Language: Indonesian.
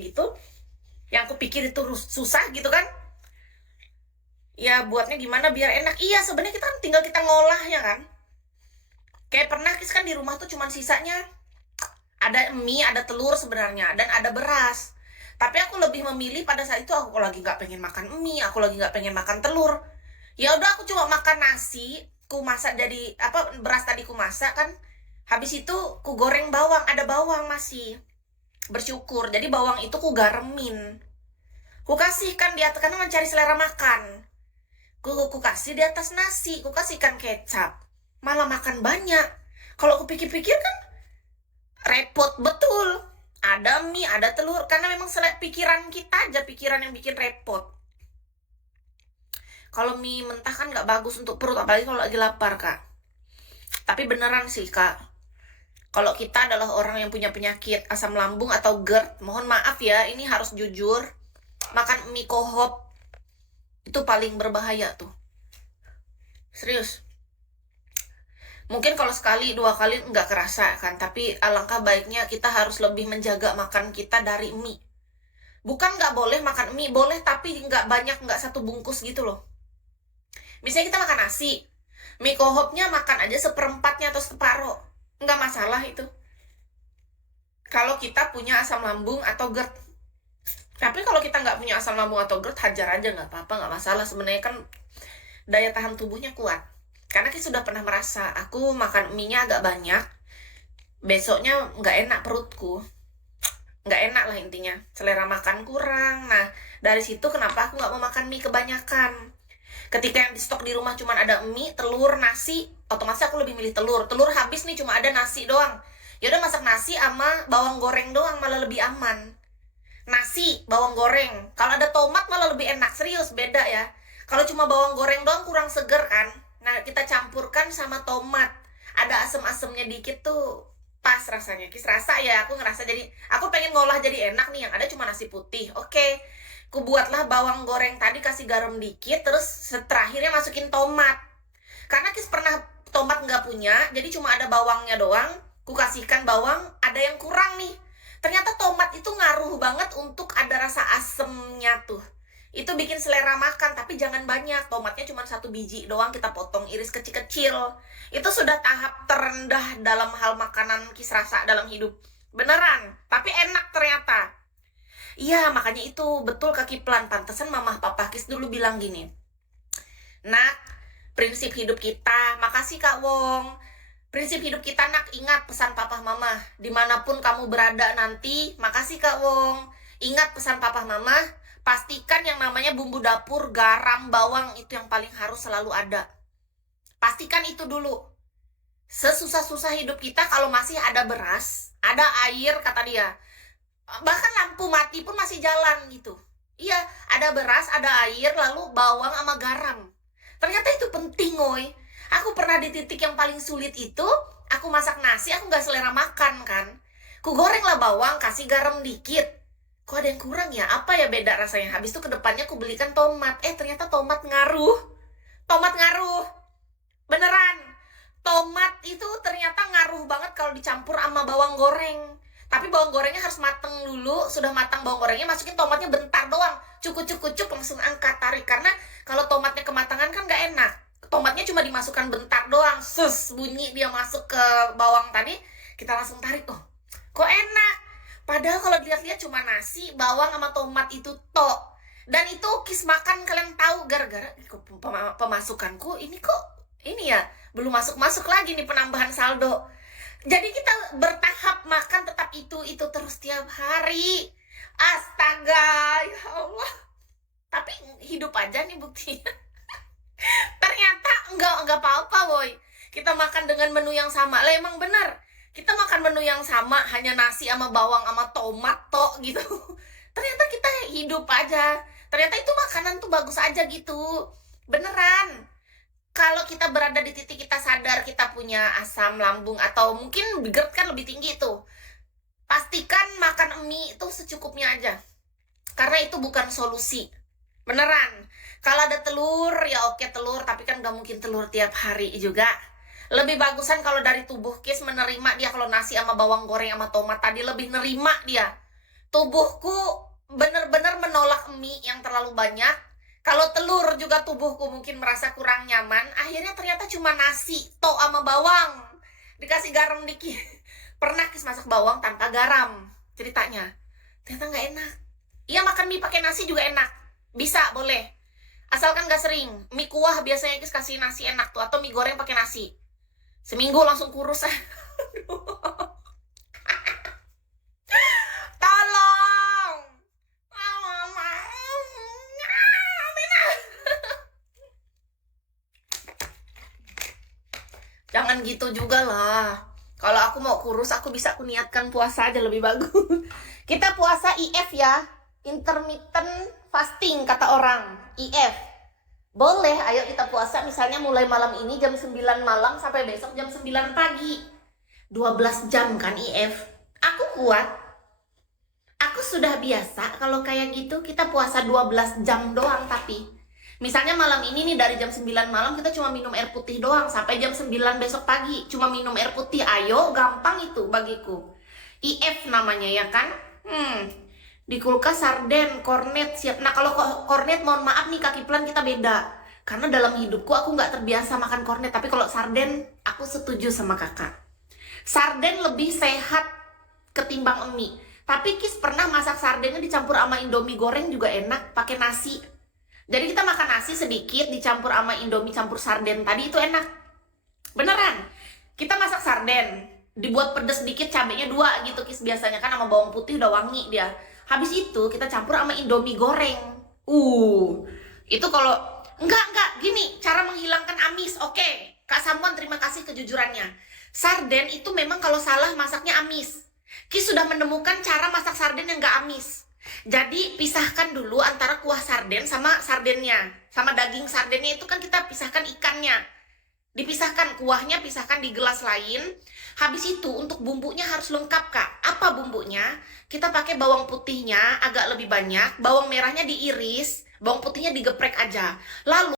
gitu, yang aku pikir itu susah gitu kan. Ya buatnya gimana biar enak. Iya, sebenarnya kita kan tinggal kita ngolah ya kan. Kayak pernah kan di rumah tuh cuman sisanya ada mie, ada telur sebenarnya, dan ada beras. Tapi aku lebih memilih pada saat itu aku lagi nggak pengen makan mie, aku lagi nggak pengen makan telur. Ya udah aku cuma makan nasi, ku masak jadi apa beras tadi ku masak kan. Habis itu ku goreng bawang, ada bawang masih. Bersyukur. Jadi bawang itu ku garemin. Ku kasihkan di atas karena mencari selera makan. Ku kasih di atas nasi, ku kasihkan kecap. Malah makan banyak. Kalau aku pikir-pikir kan repot betul. Ada mie, ada telur. Karena memang pikiran kita aja, pikiran yang bikin repot. Kalau mie mentah kan nggak bagus untuk perut, apalagi kalau lagi lapar, Kak. Tapi beneran sih, Kak. Kalau kita adalah orang yang punya penyakit asam lambung atau GERD, mohon maaf ya, ini harus jujur. Makan mie kohop itu paling berbahaya tuh. Serius. Mungkin kalau sekali, dua kali nggak kerasa kan, tapi alangkah baiknya kita harus lebih menjaga makan kita dari mie. Bukan nggak boleh makan mie, boleh tapi nggak banyak, nggak satu bungkus gitu loh. Misalnya kita makan nasi, mie kohopnya makan aja seperempatnya atau separuh. Nggak masalah itu. Kalau kita punya asam lambung atau GERD. Tapi kalau kita nggak punya asam lambung atau GERD, hajar aja nggak apa-apa, nggak masalah. Sebenarnya kan daya tahan tubuhnya kuat. Karena kita sudah pernah merasa, aku makan mie-nya agak banyak, besoknya nggak enak perutku. Nggak enak lah intinya, selera makan kurang. Nah, dari situ kenapa aku nggak mau makan mie kebanyakan. Ketika yang di stok di rumah cuma ada mie, telur, nasi, otomatis aku lebih milih telur. Telur habis nih cuma ada nasi doang. Ya udah masak nasi sama bawang goreng doang, malah lebih aman. Nasi, bawang goreng. Kalau ada tomat malah lebih enak, serius beda ya. Kalau cuma bawang goreng doang kurang seger kan. Nah, kita campurkan sama tomat. Ada asem-asemnya dikit tuh pas rasanya. Kis rasa ya, aku ngerasa jadi aku pengen ngolah jadi enak nih, yang ada cuma nasi putih. Oke. Ku buatlah bawang goreng tadi, kasih garam dikit, terus terakhirnya masukin tomat. Karena Kis pernah tomat nggak punya, jadi cuma ada bawangnya doang. Ku kasihkan bawang, ada yang kurang nih. Ternyata tomat itu ngaruh banget untuk ada rasa asemnya tuh. Itu bikin selera makan, tapi jangan banyak. Tomatnya cuma satu biji doang, kita potong iris kecil-kecil. Itu sudah tahap terendah dalam hal makanan Kis rasa dalam hidup. Beneran, tapi enak ternyata. Iya, makanya itu betul kaki pelan. Pantesan mama papa Kis dulu bilang gini. Nak, prinsip hidup kita, makasih Kak Wong. Prinsip hidup kita nak, ingat pesan papa mama. Dimanapun kamu berada nanti, makasih Kak Wong. Ingat pesan papa mama, pastikan yang namanya bumbu dapur, garam, bawang itu yang paling harus selalu ada. Pastikan itu dulu. Sesusah-susah hidup kita kalau masih ada beras, ada air kata dia. Bahkan lampu mati pun masih jalan gitu. Iya, ada beras, ada air, lalu bawang sama garam. Ternyata itu penting, woy. Aku pernah di titik yang paling sulit itu, aku masak nasi, aku gak selera makan kan. Ku goreng lah bawang, kasih garam dikit. Kok ada yang kurang ya? Apa ya beda rasanya? Habis itu kedepannya aku belikan tomat. Ternyata tomat ngaruh. Tomat ngaruh. Beneran. Tomat itu ternyata ngaruh banget kalau dicampur sama bawang goreng. Tapi bawang gorengnya harus mateng dulu. Sudah matang bawang gorengnya, masukin tomatnya bentar doang. Cukup-cukup langsung angkat, tarik. Karena kalau tomatnya kematangan kan gak enak. Tomatnya cuma dimasukkan bentar doang. Bunyi dia masuk ke bawang tadi. Kita langsung tarik. Oh, kok enak. Padahal kalau dilihat-lihat cuma nasi, bawang sama tomat itu tok. Dan itu Kis makan kalian tahu gara-gara pemasukanku ini kok ini ya belum masuk lagi nih penambahan saldo. Jadi kita bertahap makan tetap itu terus tiap hari. Astaga, ya Allah. Tapi hidup aja nih buktinya. Ternyata enggak apa-apa, boy. Kita makan dengan menu yang sama. Lah emang benar. Kita makan menu yang sama, hanya nasi sama bawang sama tomat tok gitu. Ternyata kita hidup aja. Ternyata itu makanan tuh bagus aja gitu. Beneran. Kalau kita berada di titik kita sadar kita punya asam lambung atau mungkin GERD kan lebih tinggi tuh. Pastikan makan mie itu secukupnya aja. Karena itu bukan solusi. Beneran. Kalau ada telur, ya oke telur, tapi kan gak mungkin telur tiap hari juga. Lebih bagusan kalau dari tubuh Kis menerima dia kalau nasi sama bawang goreng sama tomat tadi lebih nerima dia. Tubuhku bener-bener menolak mie yang terlalu banyak. Kalau telur juga tubuhku mungkin merasa kurang nyaman. Akhirnya ternyata cuma nasi, tok sama bawang. Dikasih garam dikit. Pernah Kis masak bawang tanpa garam ceritanya. Ternyata nggak enak. Iya, makan mie pakai nasi juga enak. Bisa, boleh. Asalkan nggak sering. Mie kuah biasanya Kis kasih nasi enak tuh. Atau mie goreng pakai nasi. Seminggu langsung kurus. Tolong. Jangan gitu juga lah. Kalau aku mau kurus, aku bisa aku niatkan puasa aja lebih bagus. Kita puasa IF ya. Intermittent fasting kata orang. IF. Boleh, ayo kita puasa misalnya mulai malam ini jam 9 malam sampai besok jam 9 pagi. 12 jam kan IF. Aku kuat. Aku sudah biasa kalau kayak gitu kita puasa 12 jam doang tapi. Misalnya malam ini nih dari jam 9 malam kita cuma minum air putih doang sampai jam 9 besok pagi. Cuma minum air putih, ayo gampang itu bagiku. IF namanya ya kan? Di kulkas sarden, kornet siap. Nah kalau kornet mohon maaf nih kaki pelan kita beda. Karena dalam hidupku aku nggak terbiasa makan kornet. Tapi kalau sarden aku setuju sama kakak. Sarden lebih sehat ketimbang mie. Tapi Kis pernah masak sardennya dicampur sama Indomie goreng juga enak pakai nasi. Jadi kita makan nasi sedikit dicampur sama Indomie campur sarden tadi itu enak. Beneran. Kita masak sarden, dibuat pedes sedikit cabenya 2 gitu Kis biasanya kan sama bawang putih udah wangi dia. Habis itu kita campur sama Indomie goreng. Itu kalau enggak gini, cara menghilangkan amis. Oke. Kak Samuan terima kasih kejujurannya. Sarden itu memang kalau salah masaknya amis. Kis sudah menemukan cara masak sarden yang gak amis. Jadi pisahkan dulu antara kuah sarden sama sardennya. Sama daging sardennya itu kan kita pisahkan ikannya. Dipisahkan kuahnya, pisahkan di gelas lain. Habis itu untuk bumbunya harus lengkap Kak. Apa bumbunya? Kita pakai bawang putihnya agak lebih banyak. Bawang merahnya diiris. Bawang putihnya digeprek aja. Lalu